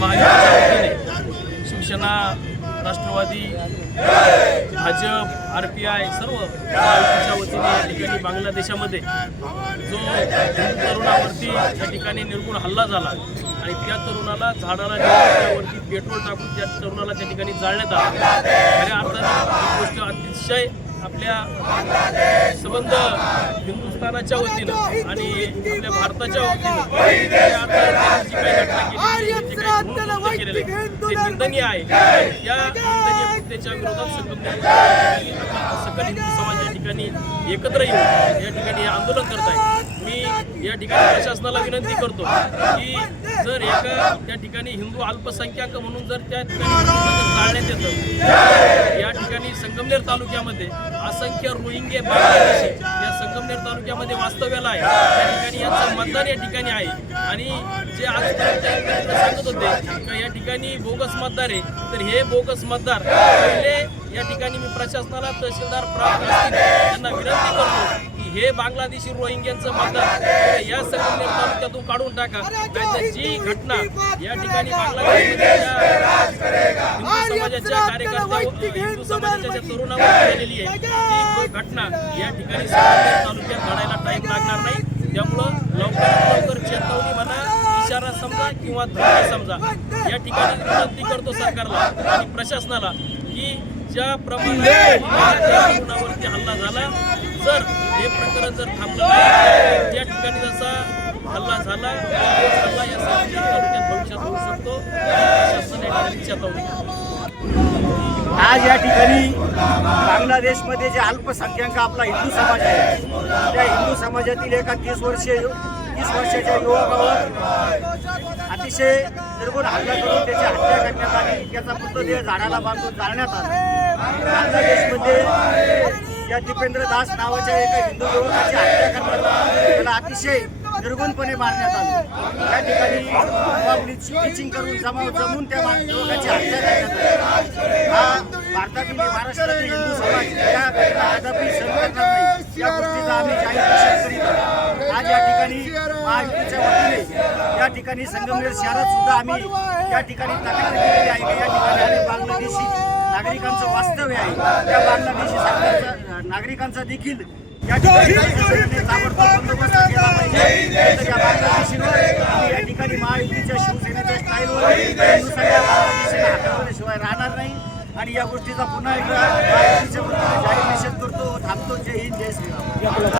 महायुतीच्या वतीने शिवसेना, राष्ट्रवादी, भाजप, RPI सर्व महायुतीच्या वतीने या ठिकाणी बांगलादेशामध्ये जो तरुणावरती या ठिकाणी निर्गुण हल्ला झाला आणि त्या तरुणाला झाडाला त्यावरती पेट्रोल टाकून त्या तरुणाला त्या ठिकाणी जाळण्यात आलं। खऱ्या अर्थाने ही गोष्ट अतिशय आपल्या संबंध हिंदुस्थानाच्या वतीनं आणि आपल्या भारताच्या वतीनं त्या अर्थाने जी काही घटना केली ते निंदनीय आहे। त्या निंदनीय कृत्याच्या विरोधात सकल हिंदू समाज या ठिकाणी एकत्र येऊन या ठिकाणी आंदोलन करत आहे। मी या ठिकाणी प्रशासनाला विनंती करतो की जर एका त्या ठिकाणी हिंदू अल्पसंख्याक म्हणून जर त्या ठिकाणी जाळण्यात येतं, या ठिकाणी संगमनेर तालुक्यामध्ये असंख्य रोहिंगे बांगलादेशी या संगमनेर तालुक्यामध्ये वास्तव्याला आहे। त्या ठिकाणी यांचं मतदान या ठिकाणी आहे आणि जे आजपर्यंत सांगत होते की या ठिकाणी बोगस मतदार आहे, तर हे बोगस मतदार पहिले या ठिकाणी मी प्रशासनाला, तहसीलदार प्राप्त असतील त्यांना विनंती करतो की हे बांगलादेशी रोहिंग्यांचं मतदार या संगमनेर तालुक्यातून काढून टाका। नाहीतर जी घटना या ठिकाणी बांगलादेशच्या हिंदू समाजाच्या कार्यकर्त्या, हिंदू समाजाच्या ज्या तरुणावर झालेली आहे ती घटना या ठिकाणी संगमनेर तालुक्यात घडायला टाईम लागणार नाही। त्यामुळं लवकरात लवकर चेतावणी म्हणा, इशारा समजा किंवा धोके समजा, या ठिकाणी विनंती करतो सरकारला आणि प्रशासनाला की ज्या प्रमाणे तरुणावरती हल्ला झाला, जर हे प्रकरण जर थांबलं नाही, त्या ठिकाणी जसा हल्ला झाला हल्ला या तालुक्यात भविष्यात होऊ शकतो। प्रशासन या ठिकाणी चेतावणी आज या ठिकाणी बांगलादेशमध्ये जे अल्पसंख्याक आपला हिंदू समाज आहे, त्या हिंदू समाजातील एका 30 वर्षाच्या युवकावर अतिशय निर्गुण हल्ला करून त्याची हत्या करण्यात आली। त्याचा मृतदेह झाडाला बांधून जाळण्यात आला। बांगलादेशमध्ये या दीपेंद्र दास नावाच्या एका हिंदू युवकाची हत्या करण्यात आली, त्याला अतिशय निर्गुणपणे मारण्यात आलं। या ठिकाणी टीचिंग करून जमून त्या युवकाची हत्या करण्यात आली। हा भारतातील महाराष्ट्रातील हिंदू समाज या घटना कदापि सहन करणार नाही, या गोष्टीचा आम्ही जाहीर निषेध करीत आहोत। आज या ठिकाणी महायुतीच्या वतीने या ठिकाणी संगमनेर शहरात सुद्धा आम्ही या ठिकाणी तक्रार केलेली आहे की या ठिकाणी अनेक बांगलादेशी नागरिकांचं वास्तव्य आहे। त्या बांगलादेशी नागरिकांचा देखील या ठिकाणी ताबडतोब बंदोबस्त केला पाहिजे। तर या बांगलादेशीवर आम्ही या ठिकाणी महायुतीच्या शिवसेनेच्या स्टाईलवर सगळ्या बांगलादेशींना हाताळल्याशिवाय राहणार नाही आणि या गोष्टीचा पुन्हा एकदा महायुतीच्या वतीने जाहीर निषेध करतो। थांबतो। जय हिंद, जय श्रीराम।